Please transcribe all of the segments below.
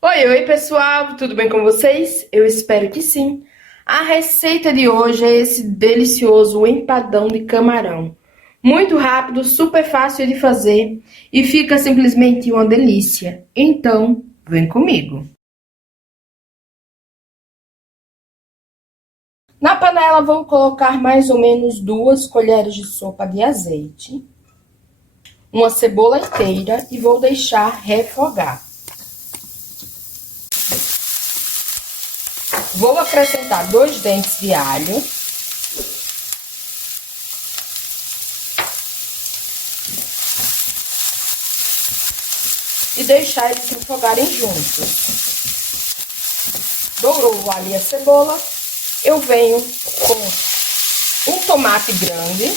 Oi, pessoal, tudo bem com vocês? Eu espero que sim. A receita de hoje é esse delicioso empadão de camarão. Muito rápido, super fácil de fazer e fica simplesmente uma delícia. Então, vem comigo. Na panela, vou colocar mais ou menos 2 colheres de sopa de azeite, uma cebola inteira e vou deixar refogar. Vou acrescentar 2 dentes de alho. E deixar eles refogarem juntos. Dourou ali a cebola, eu venho com um tomate grande,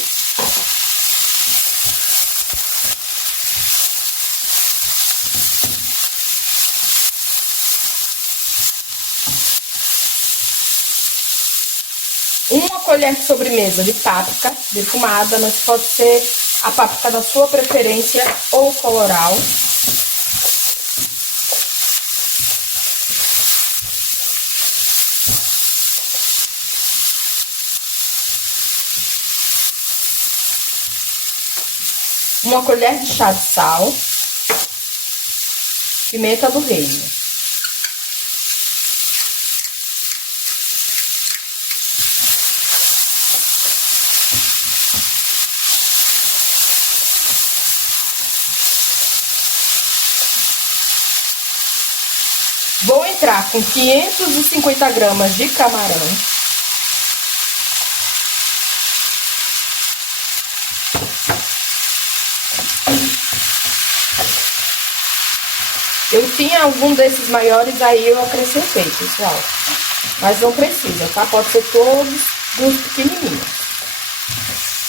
uma colher de sobremesa de páprica defumada, mas pode ser a páprica da sua preferência ou coloral. Uma colher de chá de sal, pimenta do reino. Vou entrar com 550 gramas de camarão. Eu tinha algum desses maiores, aí eu acrescentei, pessoal. Mas não precisa, tá? Pode ser todos dos pequenininhos.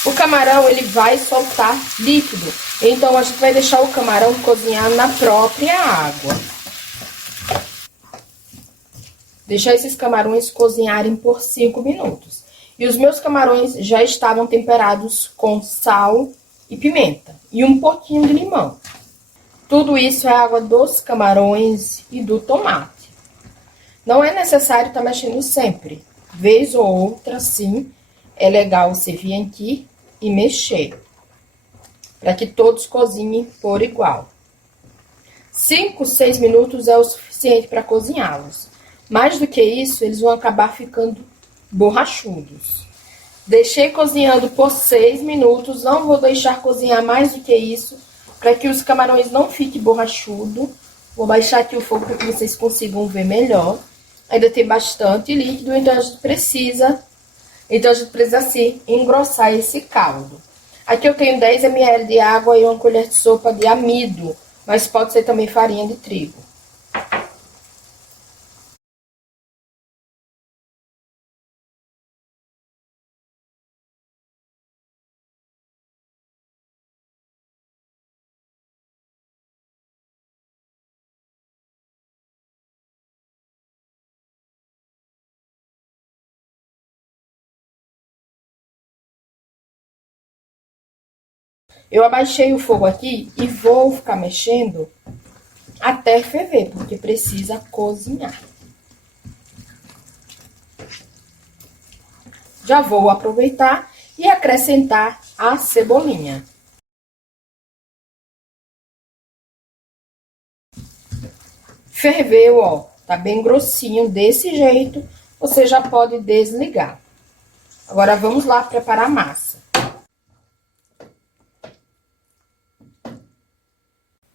O camarão, ele vai soltar líquido. Então, a gente vai deixar o camarão cozinhar na própria água. Deixar esses camarões cozinharem por 5 minutos. E os meus camarões já estavam temperados com sal e pimenta. E um pouquinho de limão. Tudo isso é água dos camarões e do tomate. Não é necessário estar mexendo sempre. Vez ou outra, sim, é legal você vir aqui e mexer. Para que todos cozinhem por igual. 5, 6 minutos é o suficiente para cozinhá-los. Mais do que isso, eles vão acabar ficando borrachudos. Deixei cozinhando por 6 minutos, não vou deixar cozinhar mais do que isso, para que os camarões não fiquem borrachudos. Vou baixar aqui o fogo para que vocês consigam ver melhor. Ainda tem bastante líquido, então a gente precisa assim engrossar esse caldo. Aqui eu tenho 10 ml de água e uma colher de sopa de amido, mas pode ser também farinha de trigo. Eu abaixei o fogo aqui e vou ficar mexendo até ferver, porque precisa cozinhar. Já vou aproveitar e acrescentar a cebolinha. Ferveu, ó, tá bem grossinho, desse jeito, você já pode desligar. Agora, vamos lá preparar a massa.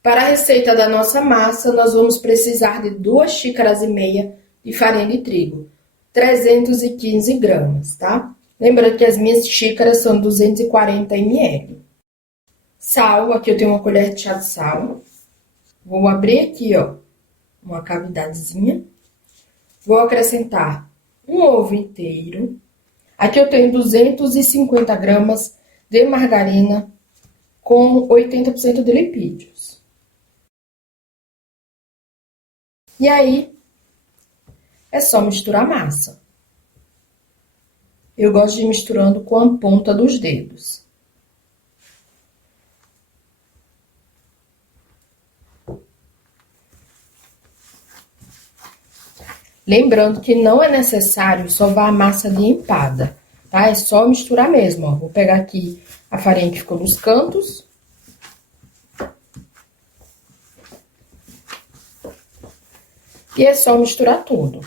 Para a receita da nossa massa, nós vamos precisar de 2 xícaras e meia de farinha de trigo, 315 gramas, tá? Lembrando que as minhas xícaras são 240 ml. Sal, aqui eu tenho uma colher de chá de sal. Vou abrir aqui, ó, uma cavidadezinha. Vou acrescentar um ovo inteiro. Aqui eu tenho 250 gramas de margarina com 80% de lipídios. E aí, é só misturar a massa. Eu gosto de ir misturando com a ponta dos dedos. Lembrando que não é necessário sovar a massa de empada, tá? É só misturar mesmo, ó. Vou pegar aqui a farinha que ficou nos cantos. E é só misturar tudo.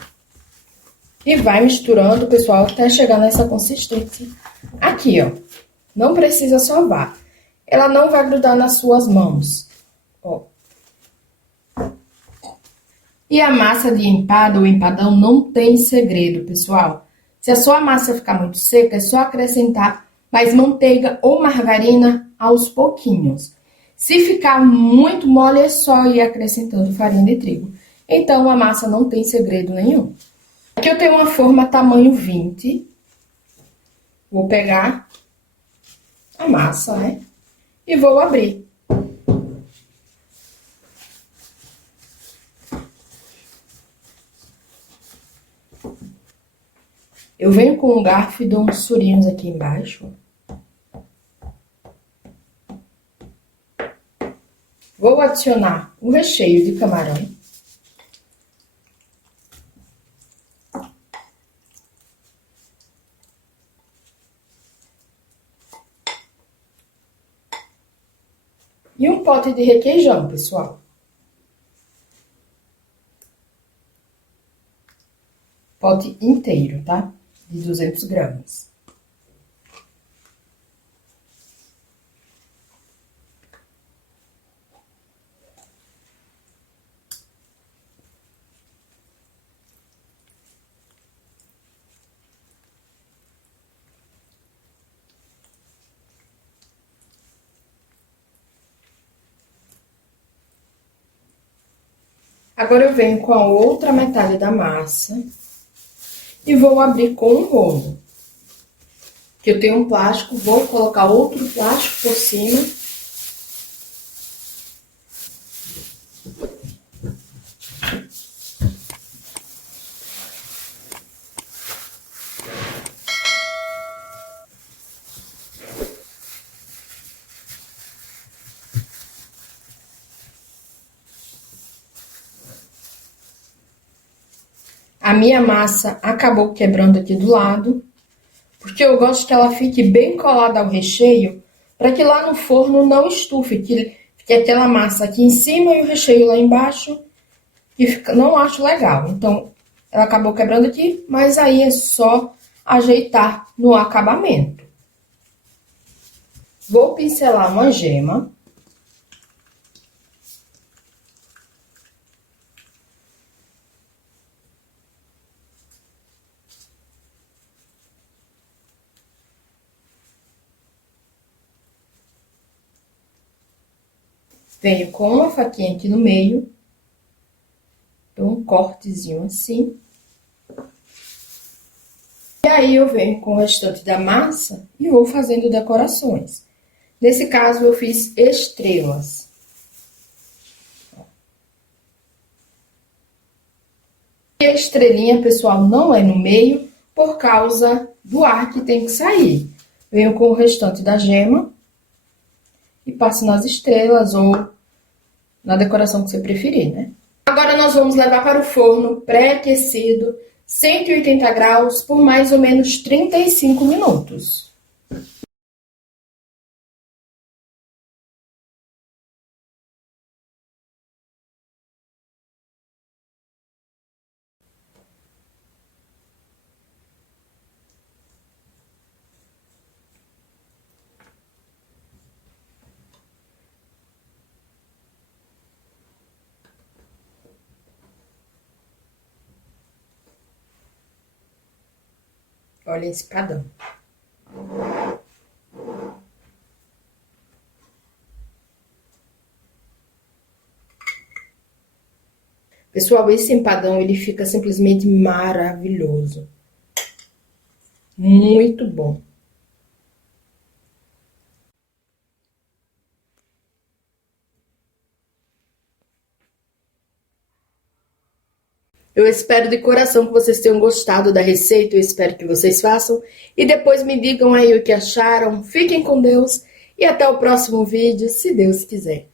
E vai misturando, pessoal, até chegar nessa consistência. Aqui, ó. Não precisa sovar. Ela não vai grudar nas suas mãos, ó. E a massa de empada ou empadão não tem segredo, pessoal. Se a sua massa ficar muito seca, é só acrescentar mais manteiga ou margarina aos pouquinhos. Se ficar muito mole, é só ir acrescentando farinha de trigo. Então, a massa não tem segredo nenhum. Aqui eu tenho uma forma tamanho 20. Vou pegar a massa, né? E vou abrir. Eu venho com um garfo e dou uns furinhos aqui embaixo. Vou adicionar o recheio de camarão. E um pote de requeijão, pessoal. Pote inteiro, tá? De 200 gramas. Agora eu venho com a outra metade da massa e vou abrir com um rolo. Que eu tenho um plástico, vou colocar outro plástico por cima. A minha massa acabou quebrando aqui do lado, porque eu gosto que ela fique bem colada ao recheio, para que lá no forno não estufe, que fique aquela massa aqui em cima e o recheio lá embaixo, e não acho legal. Então, ela acabou quebrando aqui, mas aí é só ajeitar no acabamento. Vou pincelar uma gema. Venho com uma faquinha aqui no meio, dou um cortezinho assim. E aí eu venho com o restante da massa e vou fazendo decorações. Nesse caso, eu fiz estrelas. E a estrelinha, pessoal, não é no meio, por causa do ar que tem que sair. Venho com o restante da gema e passo nas estrelas ou na decoração que você preferir, né? Agora nós vamos levar para o forno pré-aquecido, 180 graus, por mais ou menos 35 minutos. Olha esse padrão. Pessoal, esse empadão, ele fica simplesmente maravilhoso. Muito bom. Eu espero de coração que vocês tenham gostado da receita, eu espero que vocês façam. E depois me digam aí o que acharam. Fiquem com Deus e até o próximo vídeo, se Deus quiser.